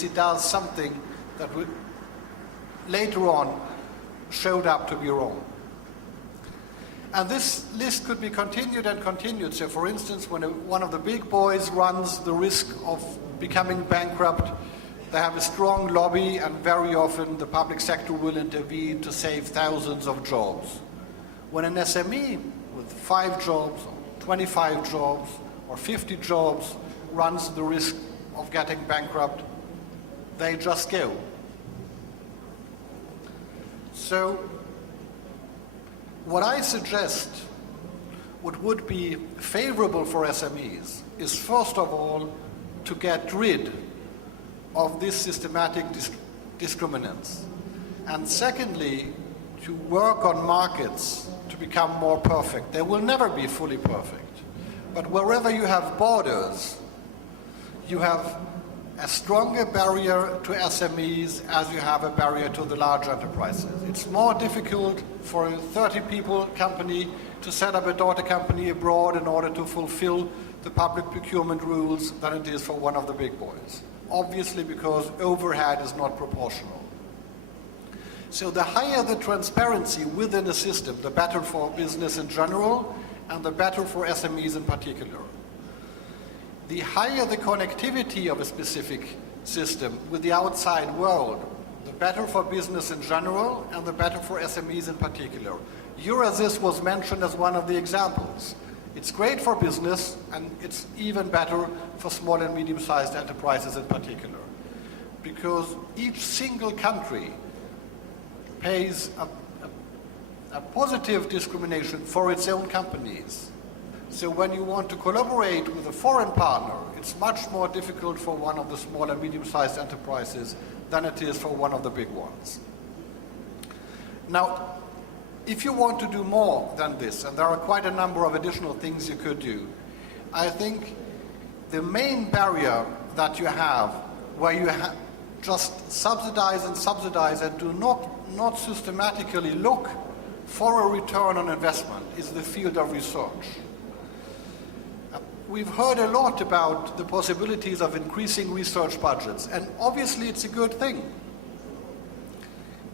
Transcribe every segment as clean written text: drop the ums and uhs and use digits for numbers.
he does something that later on showed up to be wrong. And this list could be continued and continued. So for instance, when one of the big boys runs the risk of becoming bankrupt, they have a strong lobby, and very often the public sector will intervene to save thousands of jobs. When an SME with 5 jobs, or 25 jobs, or 50 jobs runs the risk of getting bankrupt, they just go. So what I suggest, what would be favorable for SMEs, is first of all to get rid of these systematic discriminants, and secondly to work on markets to become more perfect. They will never be fully perfect, but wherever you have borders, you have a stronger barrier to SMEs as you have a barrier to the large enterprises. It's more difficult for a 30-people company to set up a daughter company abroad in order to fulfill the public procurement rules than it is for one of the big boys. Obviously, because overhead is not proportional. So the higher the transparency within a system, the better for business in general, and the better for SMEs in particular. The higher the connectivity of a specific system with the outside world, the better for business in general, and the better for SMEs in particular. Eurosys was mentioned as one of the examples. It's great for business, and it's even better for small and medium-sized enterprises in particular, because each single country pays a positive discrimination for its own companies. So when you want to collaborate with a foreign partner, it's much more difficult for one of the small and medium-sized enterprises than it is for one of the big ones. Now, if you want to do more than this, and there are quite a number of additional things you could do, I think the main barrier that you have, where you just subsidize and do not systematically look for a return on investment, is the field of research. We've heard a lot about the possibilities of increasing research budgets, and obviously it's a good thing.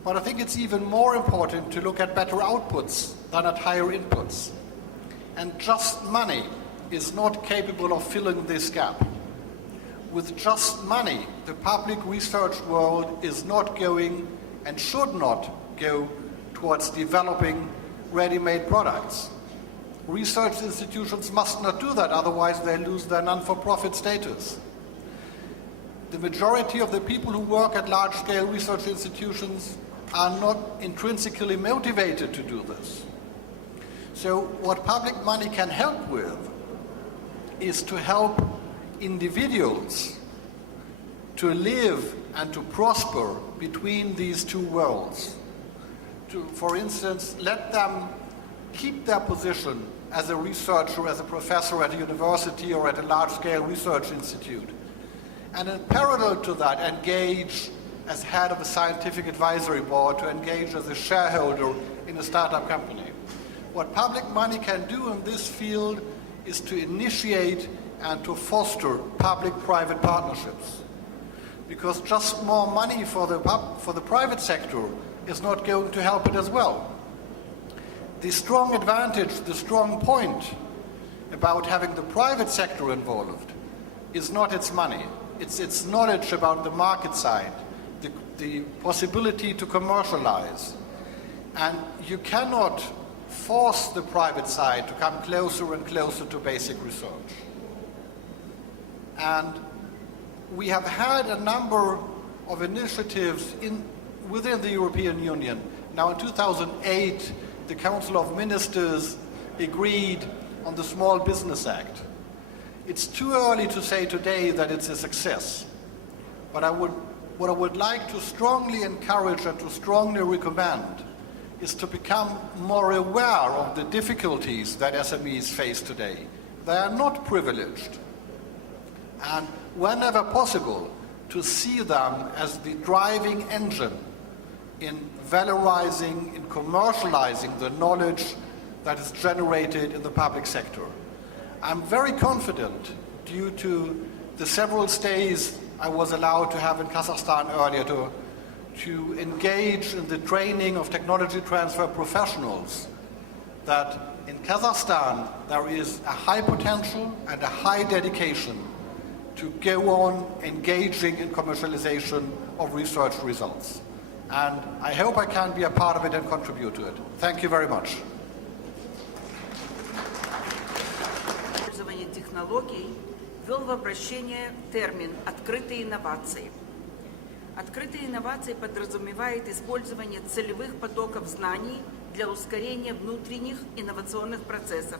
But I think it's even more important to look at better outputs than at higher inputs. And just money is not capable of filling this gap. With just money, the public research world is not going and should not go towards developing ready-made products. Research institutions must not do that, otherwise they lose their non-for-profit status. The majority of the people who work at large-scale research institutions are not intrinsically motivated to do this. So what public money can help with is to help individuals to live and to prosper between these two worlds. To, for instance, let them keep their position as a researcher, as a professor at a university or at a large-scale research institute, and in parallel to that engage as head of a scientific advisory board, to engage as a shareholder in a startup company. What public money can do in this field is to initiate and to foster public-private partnerships. Because just more money for the private sector is not going to help it as well. The strong advantage, the strong point about having the private sector involved is not its money, it's its knowledge about the market side, the possibility to commercialize. And you cannot force the private side to come closer and closer to basic research. And we have had a number of initiatives within the European Union. Now in 2008, the Council of Ministers agreed on the Small Business Act. It's too early to say today that it's a success, but what I would like to strongly encourage and to strongly recommend is to become more aware of the difficulties that SMEs face today. They are not privileged. And whenever possible, to see them as the driving engine in valorizing, in commercializing the knowledge that is generated in the public sector. I'm very confident, due to the several studies I was allowed to have in Kazakhstan earlier to engage in the training of technology transfer professionals, that in Kazakhstan there is a high potential and a high dedication to go on engaging in commercialization of research results. And I hope I can be a part of it and contribute to it. Thank you very much. Использование технологий ввел в обращение термин «открытые инновации». Открытые инновации подразумевает использование целевых потоков знаний для ускорения внутренних инновационных процессов,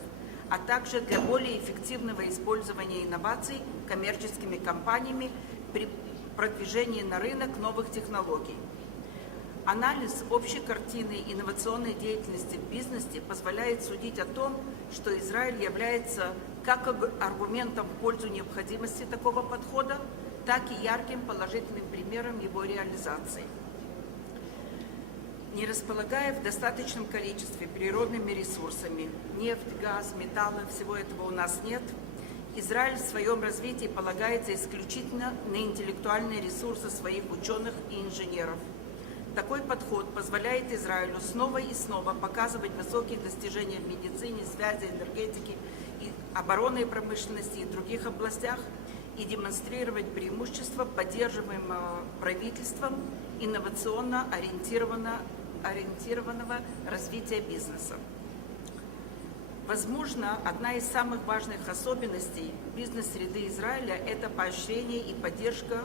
а также для более эффективного использования инноваций коммерческими компаниями при продвижении на рынок новых технологий. Анализ общей картины инновационной деятельности в бизнесе позволяет судить о том, что Израиль является как аргументом в пользу необходимости такого подхода, так и ярким положительным примером его реализации. Не располагая в достаточном количестве природными ресурсами, нефть, газ, металлы, всего этого у нас нет, Израиль в своем развитии полагается исключительно на интеллектуальные ресурсы своих ученых и инженеров. Такой подход позволяет Израилю снова и снова показывать высокие достижения в медицине, связи, энергетике, и оборонной промышленности и других областях и демонстрировать преимущества поддерживаемого правительством инновационно ориентированного развития бизнеса. Возможно, одна из самых важных особенностей бизнес-среды Израиля – это поощрение и поддержка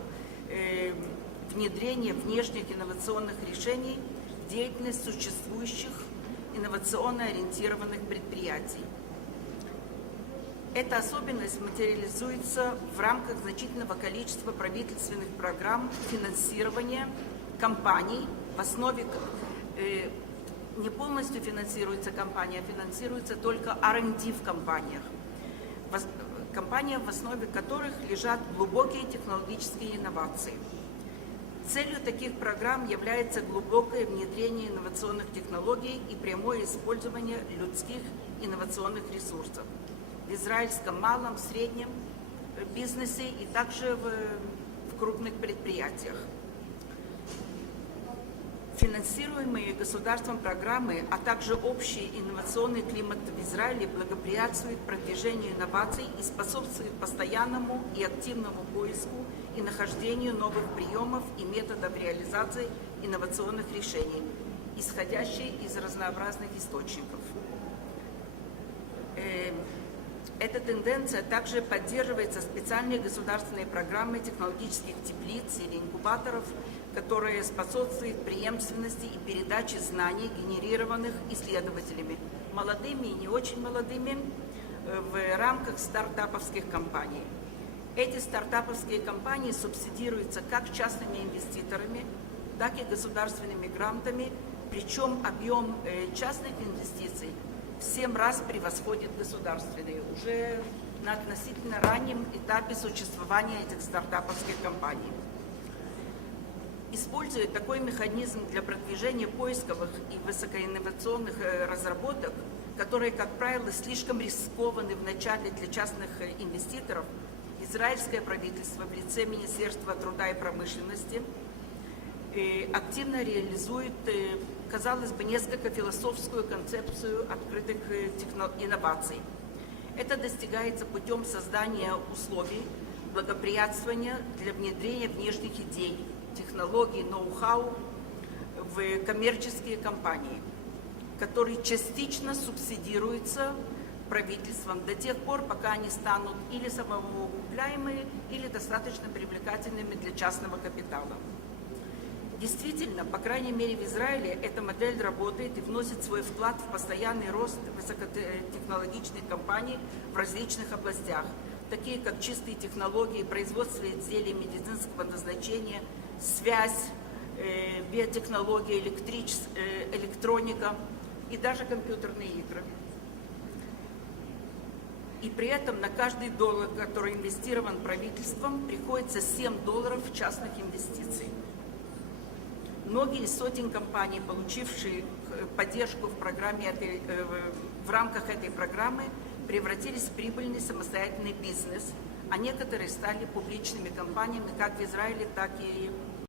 внедрения внешних инновационных решений в деятельность существующих инновационно ориентированных предприятий. Эта особенность материализуется в рамках значительного количества правительственных программ финансирования компаний. В основе не полностью финансируется компания, а финансируется только R&D в компаниях. Компания, в основе которых лежат глубокие технологические инновации. Целью таких программ является глубокое внедрение инновационных технологий и прямое использование людских инновационных ресурсов в израильском малом, среднем бизнесе и также в крупных предприятиях. Финансируемые государством программы, а также общий инновационный климат в Израиле благоприятствует продвижению инноваций и способствует постоянному и активному поиску и нахождению новых приемов и методов реализации инновационных решений, исходящих из разнообразных источников. Эта тенденция также поддерживается специальной государственной программой технологических теплиц или инкубаторов, которые способствуют преемственности и передаче знаний, генерированных исследователями, молодыми и не очень молодыми, в рамках стартаповских компаний. Эти стартаповские компании субсидируются как частными инвеститорами, так и государственными грантами, причем объем частных инвестиций в 7 раз превосходит государственные, уже на относительно раннем этапе существования этих стартаповских компаний. Используя такой механизм для продвижения поисковых и высокоинновационных разработок, которые, как правило, слишком рискованы в начале для частных инвеститоров, израильское правительство в лице Министерства труда и промышленности активно реализует, казалось бы, несколько философскую концепцию открытых инноваций. Это достигается путем создания условий благоприятствования для внедрения внешних идей, технологий, ноу-хау в коммерческие компании, которые частично субсидируются правительством до тех пор, пока они станут или самоокупляемые, или достаточно привлекательными для частного капитала. Действительно, по крайней мере в Израиле эта модель работает и вносит свой вклад в постоянный рост высокотехнологичных компаний в различных областях, такие как чистые технологии, производство изделий медицинского назначения, связь, биотехнологии, электроника и даже компьютерные игры. И при этом на каждый доллар, который инвестирован правительством, приходится $7 частных инвестиций. Многие сотен компаний, получившие поддержку в рамках этой программы, превратились в прибыльный самостоятельный бизнес, а некоторые стали публичными компаниями как в Израиле, так и